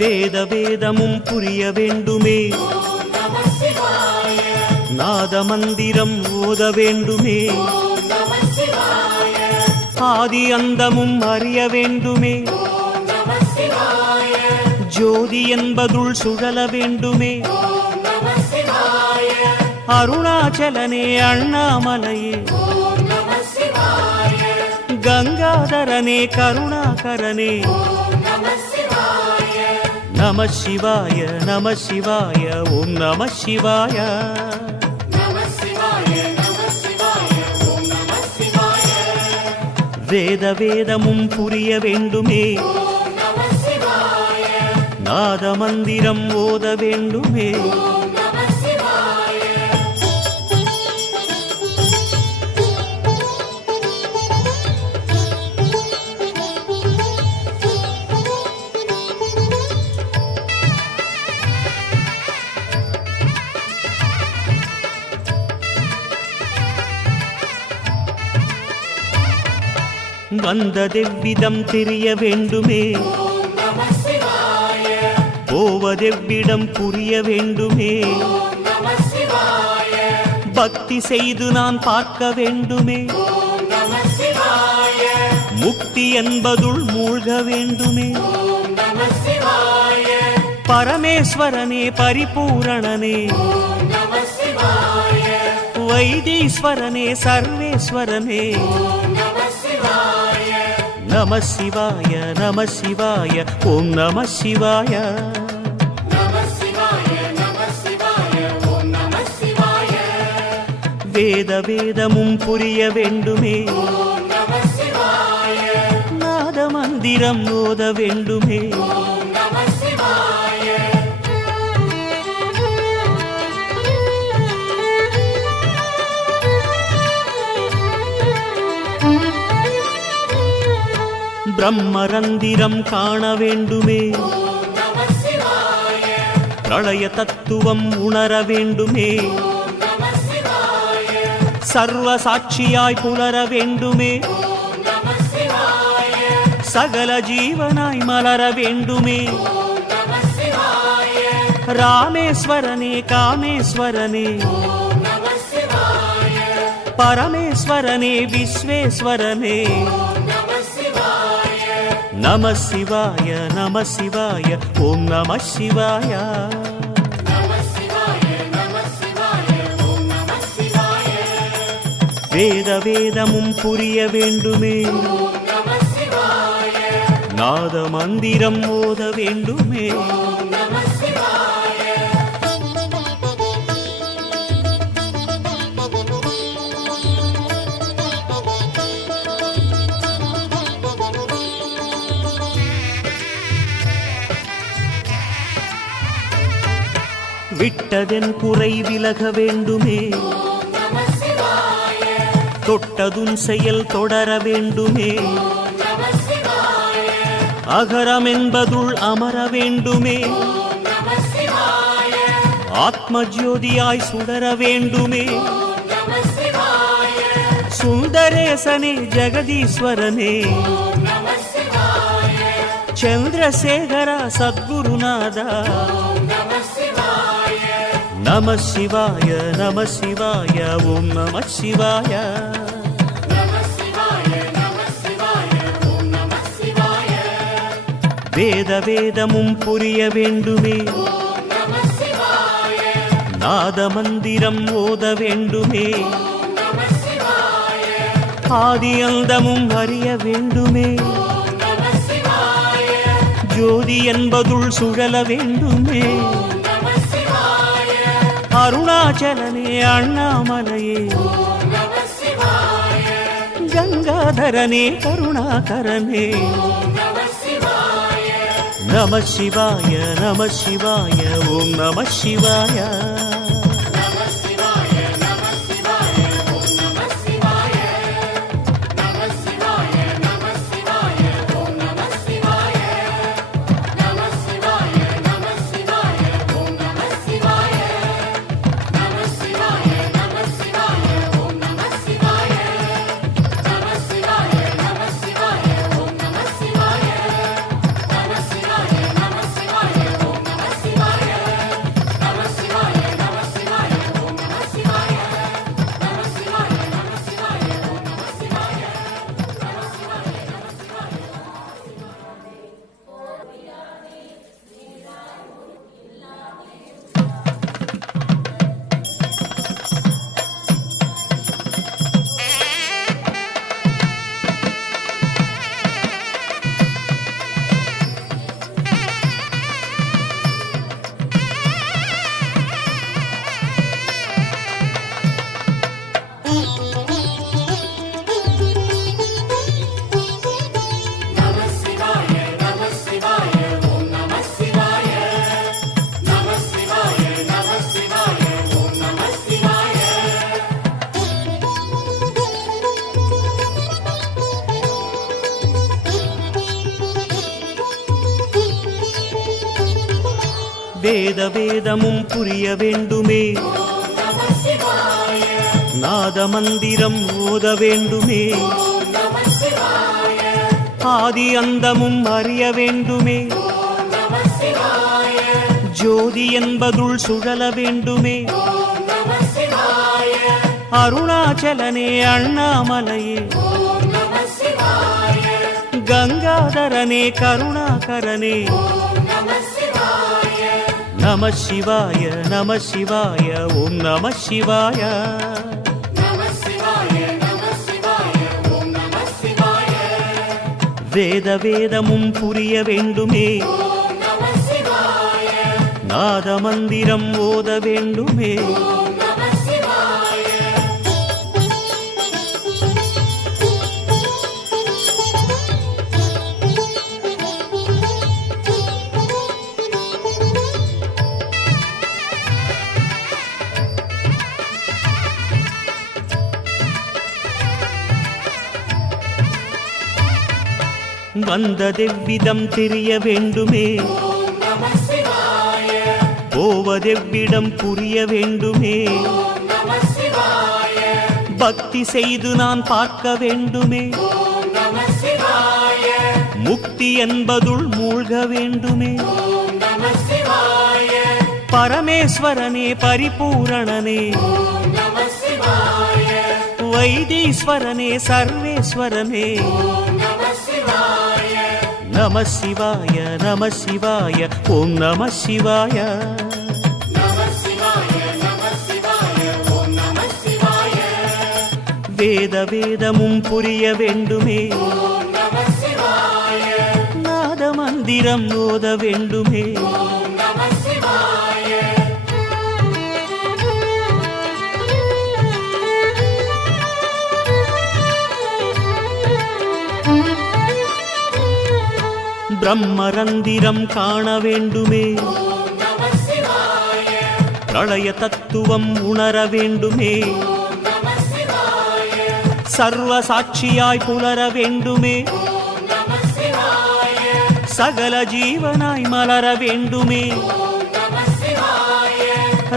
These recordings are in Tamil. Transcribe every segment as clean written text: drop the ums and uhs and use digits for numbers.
வேத வேதமும் புரிய வேண்டுமே, நாத மந்திரம் ஓத வேண்டுமே, ஆதி அந்தமும் அறிய வேண்டுமே, ஜோதி என்பதுள் சுழல வேண்டுமே, அருணாச்சலனே அண்ணாமலையே, கங்காதரனே கருணாகரனே, நம சிவாய நம சிவாய ஓம் நம சிவாய. வேத வேதமும் புரிய வேண்டுமே, நாத மந்திரம் ஓத வேண்டுமே, வந்ததெவ்விதம் தெரிய வேண்டுமே, போவதெவ்விடம் புரிய வேண்டுமே, பக்தி செய்து நான் பார்க்க வேண்டுமே, முக்தி என்பதுள் மூழ்க வேண்டுமே, பரமேஸ்வரனே பரிபூரணனே, வைத்தீஸ்வரனே சர்வேஸ்வரனே, நம சிவாய நம சிவாய ஓம் நம சிவாய. வேத வேதமும் புரிய வேண்டுமே, நாத மந்திரம் ஓத வேண்டுமே, பிரம்மரந்திரம் காண வேண்டுமே, பிரளய தத்துவம் உணர வேண்டுமே, சர்வ சாட்சியாய் புலர வேண்டுமே, சகல ஜீவனாய் மலர வேண்டுமே, ராமேஸ்வரனே காமேஸ்வரனே, பரமேஸ்வரனே விஸ்வேஸ்வரனே, நம சிவாய நம சிவாய ஓம் நம சிவாய. வேத வேதமும் புரிய வேண்டுமே, நாத மந்திரம் ஓத வேண்டுமே, விட்டதென் குறை விலக வேண்டுமே, தொட்டதுன் செயல் தொடர வேண்டுமே, அகரம் என்பதுள் அமர வேண்டுமே, ஆத்ம ஜோதியாய் சுடர வேண்டுமே, சுந்தரேசனே ஜெகதீஸ்வரனே, சந்திரசேகரா சத்குருநாதா, நம சிவாய நம சிவாய ஓம் நம சிவாய. வேத வேதமும் புரிய வேண்டுமே, நாத மந்திரம் ஓத வேண்டுமே, ஆதி அந்தமும் அறிய வேண்டுமே, ஜோதி என்பதுள் சுழல வேண்டுமே, அருணாச்சலனே அண்ணாமலையே, கங்காதரனே கருணாகரனே, நம சிவாய நம சிவாய ஓம் நம சிவாய. வேத வேதமும் புரிய வேண்டுமே, நாத மந்திரம் ஓத வேண்டுமே, ஆதி அந்தமும் அறிய வேண்டுமே, ஜோதி என்பதுள் சுழல வேண்டுமே, அருணாச்சலனே அண்ணாமலையே, கங்காதரனே கருணாகரனே, நம சிவாய நம சிவாய ஓம் நம சிவாய. வேத வேதமும் புரிய வேண்டுமே, நாத மந்திரம் ஓத வேண்டுமே, வந்ததெவ்விதம் தெரிய வேண்டுமே, போவதெவ்விடம் புரிய வேண்டுமே, பக்தி செய்து நான் பார்க்க வேண்டுமே, முக்தி என்பதுள் மூழ்க வேண்டுமே, பரமேஸ்வரனே பரிபூரணனே, வைத்தீஸ்வரனே சர்வேஸ்வரனே, நம சிவாய நம சிவாய ஓம் நம சிவாய. வேத வேதமும் புரிய வேண்டுமே, நாத மந்திரம் ஓத வேண்டுமே, பிரம்மரந்திரம் காண வேண்டுமே, பிரளய தத்துவம் உணர வேண்டுமே, சர்வ சாட்சியாய் புலர வேண்டுமே, சகல ஜீவனாய் மலர வேண்டுமே,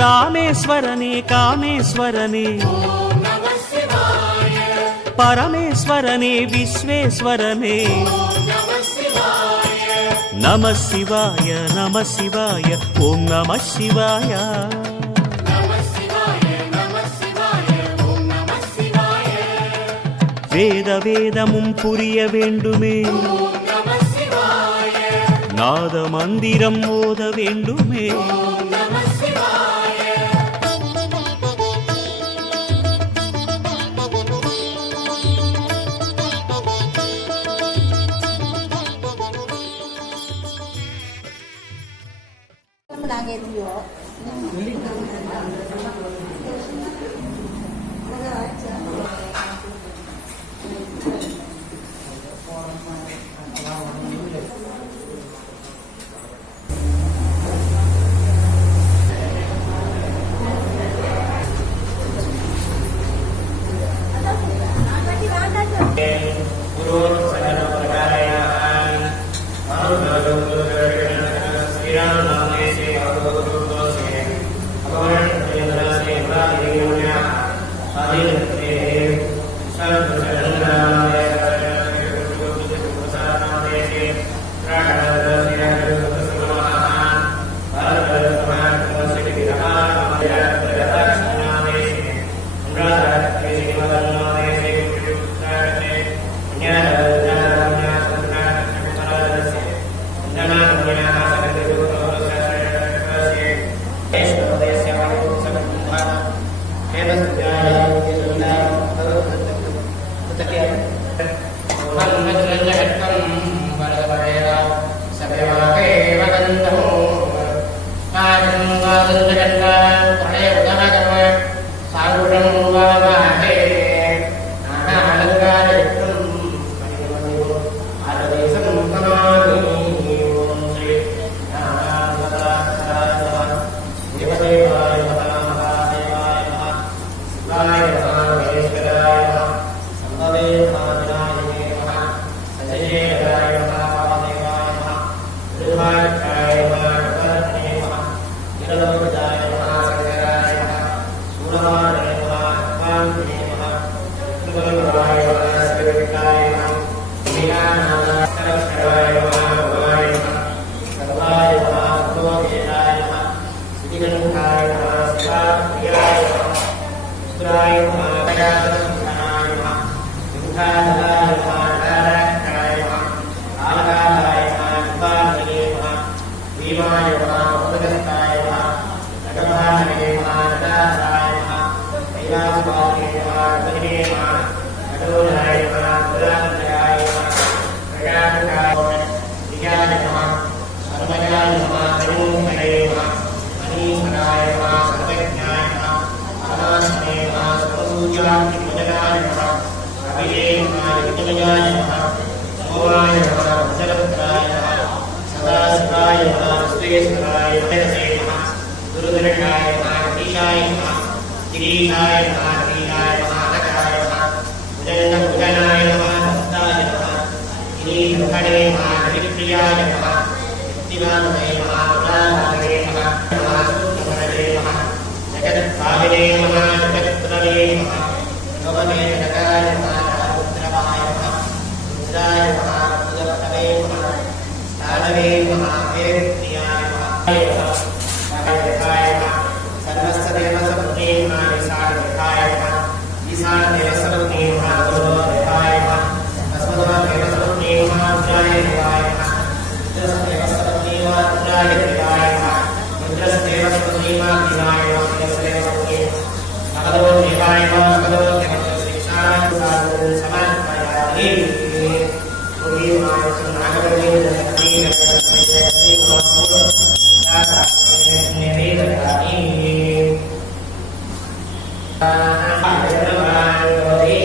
ராமேஸ்வரனே காமேஸ்வரனே, பரமேஸ்வரனே விஸ்வேஸ்வரனே, நம சிவாய நம சிவாய ஓம் நம சிவாய. வேத வேதமும் புரிய வேண்டுமே, நாத மந்திரம் ஓத வேண்டுமே, நாங்கள் எரிஞ்சுவோம். Sarva श्रीगणेशाय नमः शिवाय नमः शुक्राय नमः गजाननाय नमः सिंहासनाय नमः नारायणाय नमः आलकाय नमः शिवाय नमः भीमाय नमः उदगस्ताय नमः भगवाने नमः नदाय नमः कैलासवासे नमः गणे नमः कठोराय नमः पुराणाय नमः प्रयाणाय विज्ञाय नमः सर्वज्ञाय नमः सर्वोपरे नमः मनीषराय नमः सर्वज्ञाय नमः अनासने नमः सर्वसूर्यात्मजनाय नमः कविये नमः युतमयाय नमः सोमाय नमः वज्रवक्त्राय नमः सदाशिवाय नमः विश्वेश्वराय वेदसे नमः गुरुदर्शाय नमः ईशाय नमः किरीटाय नमः कीलाय नमः अनकाय नमः भुजङ्गभुजनाय नमः हस्ताय नमः किरीटभणे नमः हरिप्रियाय नमः नित्तिवामहे नमः उदाहरे नमः नमः सूत्रधरे नमः जगत्भाविने नमः जगत्प्रभवे नमः भगवने जगताय नमः रुद्रमाय नमः रुद्राय नमः रुद्रप्रभवे नमः स्थानवे नमः वेदप्रियाय नमः सागरदेहाय नमः सर्वस्वदेवसमुद्रे नमः ईशानदेहाय नमः ईशानदेवसमुद्रे नमः गुरुदेहाय नमः तस्मद्देवसमुद्रे नमः रुद्राय देवाय नमः रुद्रस्देवसमुद्रे नमः रुद्राय देवाय नमः रुद्रस्देवसमुद्रे नमः देवाय नमः रुद्रस्देवसमुद्रे भगवतो देवाय नमः भगवतो देवस्य ईशानदेवाय समर्पयामि ओहि मायसु नागवल्ली जगती जगती कुलमूल निवेदयामि आनन्दमायोहि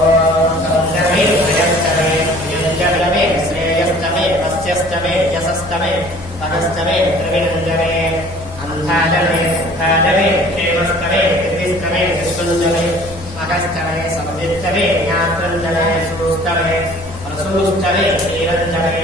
ओम संगमे भयस्तमे यञ्जलमे श्रेयस्तमे वस्यस्तमे यशस्तमे पदस्तमे द्रविणञ्जमे अन्धाजमे सुखाजमे क्षेमस्तमे कीर्तिस्तमे विष्णुञ्जमे मगस्तमे समवित्तमे ज्ञात्रञ्जमे सुस्तमे प्रसूस्तमे शीरञ्जमे